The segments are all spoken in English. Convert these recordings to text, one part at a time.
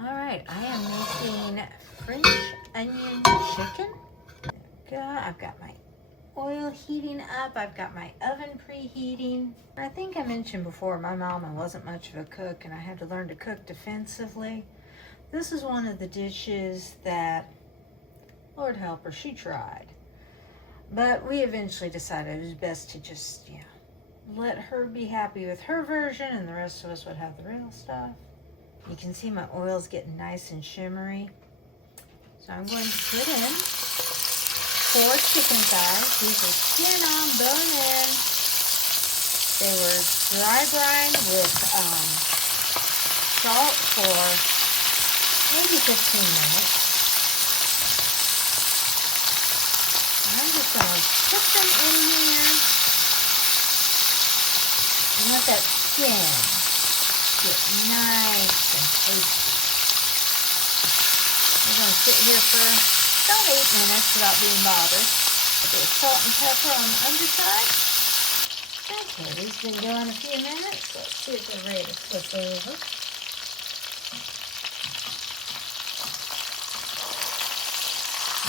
All right, I am making French onion chicken. I've got my oil heating up. I've got my oven preheating. I think I mentioned before my mama wasn't much of a cook and I had to learn to cook defensively. This is one of the dishes that, Lord help her, she tried. But we eventually decided it was best to just, let her be happy with her version and the rest of us would have the real stuff. You can see my oil's getting nice and shimmery. So I'm going to put in 4 chicken thighs. These are skin on, bone in. They were dry brined with salt for maybe 15 minutes. I'm just going to put them in here and let that skin get nice and tasty. We're going to sit here for about 8 minutes without being bothered. A bit of salt and pepper on the underside. Okay, these have been going a few minutes. Let's see if they're ready to flip over.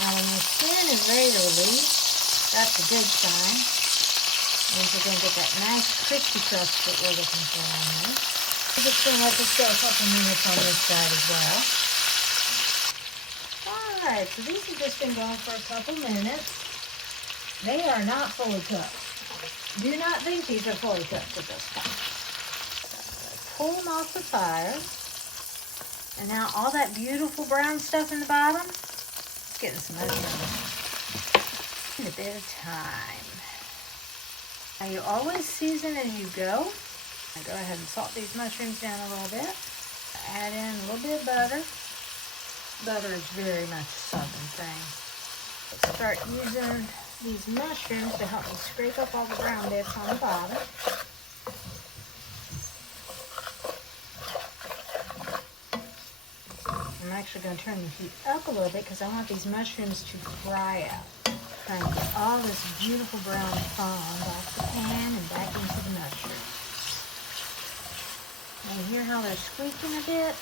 Now when your skin is ready to release, that's a good sign. Means you're going to get that nice crispy crust that we're looking for on there. I'm just going to let this go a couple minutes on this side as well. Alright, so these have just been going for a couple minutes. They are not fully cooked. Do not think these are fully cooked at this point. So pull them off the fire. And now all that beautiful brown stuff in the bottom, it's getting some mushrooms. A bit of time. Now you always season as you go. Now go ahead and salt these mushrooms down a little bit. Add in a little bit of butter. Butter is very much a southern thing. Let's start using these mushrooms to help me scrape up all the brown bits on the bottom. I'm actually going to turn the heat up a little bit because I want these mushrooms to fry out. Trying to get all this beautiful brown fond off the pan and back into the mushrooms. Now you hear how they're squeaking a bit?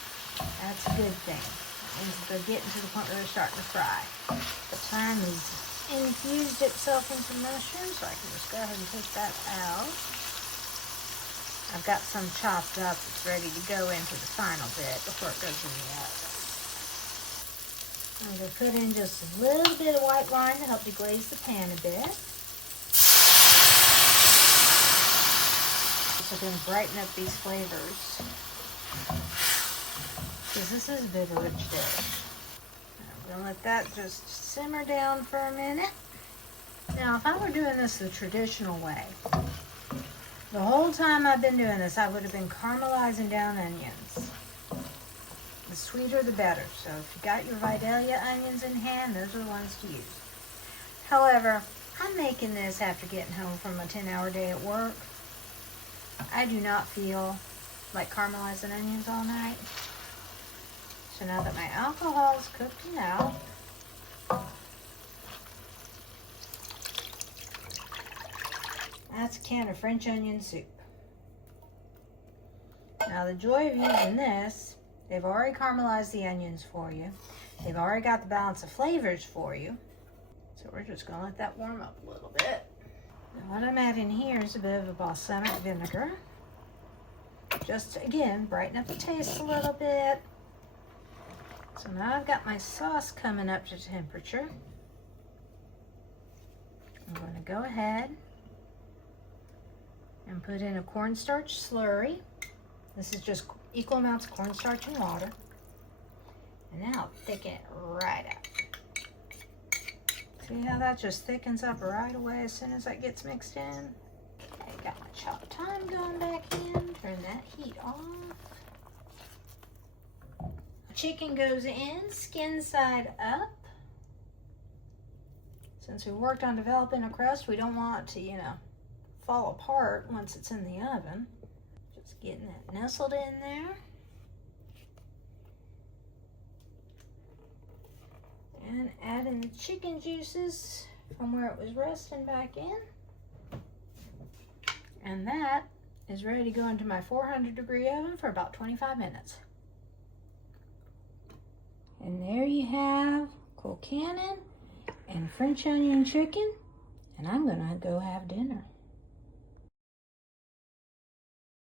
That's a good thing. That means that they're getting to the point where they're starting to fry. The thyme has infused itself into the mushrooms, so I can just go ahead and take that out. I've got some chopped up that's ready to go into the final bit before it goes in the oven. I'm going to put in just a little bit of white wine to help deglaze the pan a bit. So I'm going to brighten up these flavors. Because this is a bit of a rich dish. I'm going to let that just simmer down for a minute. Now, if I were doing this the traditional way, the whole time I've been doing this, I would have been caramelizing down onions. The sweeter the better. So if you got your Vidalia onions in hand, those are the ones to use. However, I'm making this after getting home from a 10-hour day at work. I do not feel like caramelizing onions all night. So now that my alcohol is cooked out, that's a can of French onion soup. Now the joy of using this, they've already caramelized the onions for you. They've already got the balance of flavors for you. So we're just gonna let that warm up a little bit. Now what I'm adding here is a bit of a balsamic vinegar. Just again, brighten up the taste a little bit. So now I've got my sauce coming up to temperature. I'm gonna go ahead and put in a cornstarch slurry. This is just equal amounts of cornstarch and water. And then I'll thicken it right up. See how that just thickens up right away as soon as that gets mixed in? Okay, got my chopped thyme going back in. Turn that heat off. Chicken goes in, skin side up. Since we worked on developing a crust, we don't want it to, fall apart once it's in the oven. Just getting that nestled in there. And adding the chicken juices from where it was resting back in. And that is ready to go into my 400-degree oven for about 25 minutes. And there you have Colcannon and French onion chicken. And I'm gonna go have dinner.